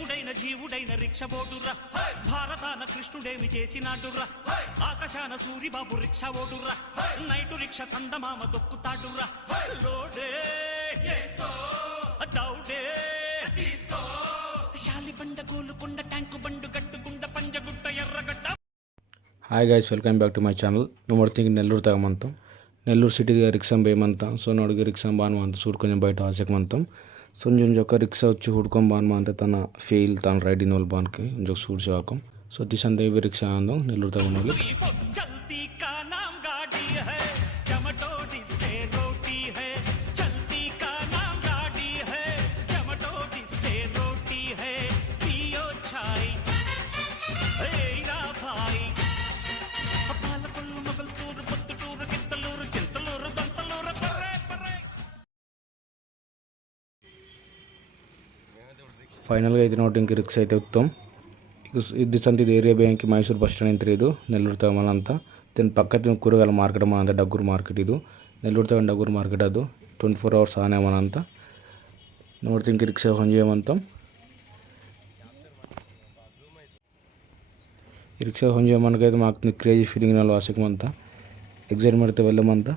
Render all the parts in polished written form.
దేవుడైన జీవుడైన రిక్ష ఓడుర్రా భారతాన కృష్ణుడేమి చేసినాడుర్రా ఆకాశాన సూరిబాబు రిక్ష ఓడుర్రా నైటు రిక్ష కందమామ దొక్కుతాడుర్రా లోడే దౌడే శాలి బండ గోలుకొండ ట్యాంకు బండు గట్టుకుండ Panjagutta Erragadda. Hi guys, welcome back to my channel. ನೋಡ್ತೀನಿ ನೆಲ್ಲೂರು ತಗೊಂಬಂತಾం. నెల్లూరు సిటీగా రిక్షా ಬೇಯమంತಾం. సో ನೋಡಿಗೆ ರಿಕ್ಷಾ ಬಾನ್ಮಂತ ಸೂಡ್ಕೊಂಡು ಬಯಟ ಹಾಸಕ್ಮಂತಾం. ಸೊ ಒಂಜೊಂಜೊಕ್ಕ ರಿಕ್ಷಾ వచ్చి ಹುಡ್ಕೊಂಡು ಬಾನ್ಮಂತ ತನ್ನ ಫೀಲ್ ತಾನು ರೈಡಿನ వాళ్ళు ಬಾನ್కి ಒಂಜೊಕ್ಕ ಸೂಡ್ಸಿ ಹಾಕಂ. ಸೊ ದಿಶಂತ ಇವಿ ರಿಕ್ಷಾ ಅಂದು నెల్లూరు ತಗೊಂಡು ಫೈನಲ್గా అయితే ನೋಡಿ ఇంక ರಿಕ್ಷಾ అయితే ಉತ್ತಮ್. ಇದು ಸಂತ ಇದು area bank Mysuru bus stand ಅಂತ ಇದು నెల్లూరు ತಗೊಂಬಲ್ಲ ಅಂತ. దీని పక్కన కూరగాయల మార్కెట్ మన డగ్గూరు మార్కెట్ ಇದು నెల్లూరు ತಗೊಂಡು ಡಗ್ಗೂರು మార్కెಟ್ ಅದು 24 hours ಆನೆ మన ಅಂತ. ನೋಡ್ತೀನಿ ఇంక ರಿಕ್ಷಾ ಹೊಂಜೇಯమంತಾం. ಈ ರಿಕ್ಷಾ ಹೊಂಜೇಯಮನಕೈతే మాకు క్రేజీ ఫీలింగ్ ನಾಲ್ ವಾಸಕమంತ ಎಕ್ಸೈಟ್ಮೆಂಟ್ వెళ్ళమంತ.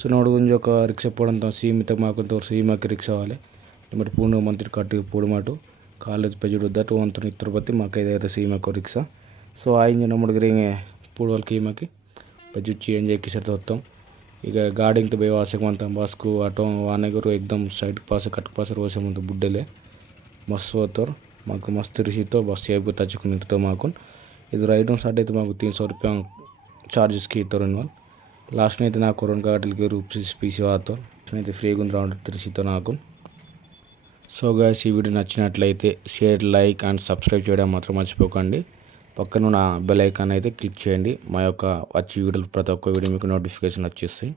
ಸೊ ನೋಡು ಒಂಜೊಕ ರಿಕ್ಷಾ ಪೋಡಂತ ಸೀಮಿತ ಮಾಕು ತೋರ್ಸಿ ಸೀಮಕ್ಕೆ ರಿಕ್ಷಾ ವಾಲೆ ಮತ್ತೆ ಪೂರ್ಣ ಮಂತ್ರಿ ಕಟ್ಟಿ ಪೂಡಮಾಟು ಕಾಲೇಜ್ ಪೆಜುಡುದ್ದಟು ಅಂತ ನಿತ್ರಪತಿ ಮಾಕೈದೆ ಸೀಮಕ್ಕೆ ರಿಕ್ಷಾ. ಸೊ ಆಯ್ನ ನಮ್ಮಡಿಗರಿಗೆ ಪೂಡವಲ್ ಕೀಮಕ್ಕೆ ಪೆಜು ಚೇಂಜ್ ಎಕ್ಕಿಸರ್ತ ಹೊತ್ತಾం. ಈಗ ಗಾಡಿಂಗ್ ಬೇವ ವಾಸಕమంತ ಬಸ್ಕು ಆಟೋ ವಾನೆಗರು ಎಕ್ದಮ್ ಸೈಡ್ ಪಾಸ್ ಕಟ್ ಪಾಸ್ ರೋಸಮಂತ ಬುಡ್ಡೆಲೆ ಮಸ್ತ್ ಹೋತೋರು మాకు మస్తు రిసితో బస్ సేపు తచ్చుకుని ఇరుతో మాకు ఇది రైడ్ స్టార్ట్ అయితే మాకు 300 రూపాయ చార్జెస్కి ఇస్తారు వాళ్ళు. లాస్ట్ అయితే నాకు 2 గంటలకి రూపీస్ పీసీ వాడతారు. అయితే ఫ్రీగా ఉంది రౌండ్ రిసితో నాకు. సో గైస్, ఈ వీడియో నచ్చినట్లయితే షేర్, లైక్ అండ్ సబ్స్క్రైబ్ చేయడం మాత్రం మర్చిపోకండి. పక్కన నా బెల్ ఐకాన్ అయితే క్లిక్ చేయండి. మా యొక్క వచ్చే వీడియోలు ప్రతి ఒక్క వీడియో మీకు నోటిఫికేషన్ వచ్చేస్తాయి.